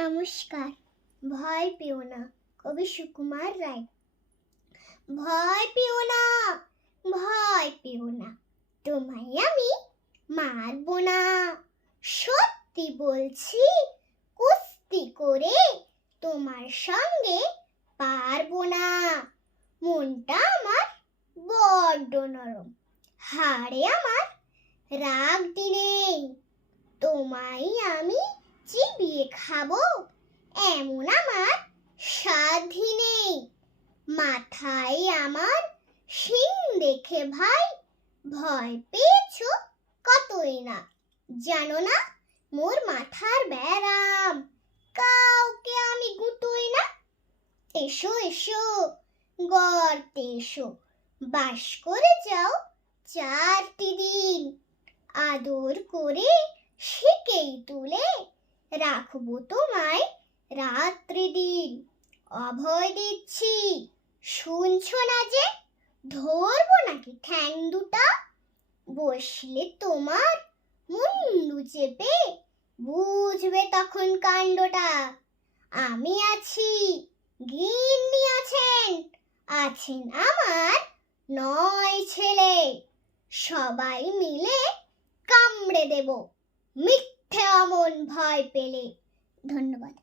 নমস্কার। ভয় পেও না, কবি সুকুমার রায়। ভয় পেও না, ভয় পেও না, তোমায় আমি মারব না। সত্যি বলছি, কুস্তি করে তোমার সঙ্গে পারবো না। মনটা আমার বড্ড নরম, হাড়ে আমার রাগটি নেই। তোমায় আমি চিবিয়ে খাবো এমন আমার সাধি নেই। মাথায় আমার শিং দেখে ভাই ভয় পেয়েছো কতই না। জানো না মোর মাথার ব্যারাম, কাউকে আমি গুতোই না। এসো এসো গর্তে এসো, বাস করে যাও 4টি দিন। আদর করে শিকেই তুলে রাখবো তোমায় রাত্রি দিন। অভয় দিচ্ছি, শুনছো না যে? ধরবো নাকি ঠ্যাং দুটা? বসলে তোমার মুন্ডু চেপে বুঝবে তখন কাণ্ডটা। আমি আছি, গিন্নি আছেন, আছেন আমার 9 ছেলে। সবাই মিলে কামড়ে দেব মিথ্যে অমন ভয় পেলে। ধন্যবাদ।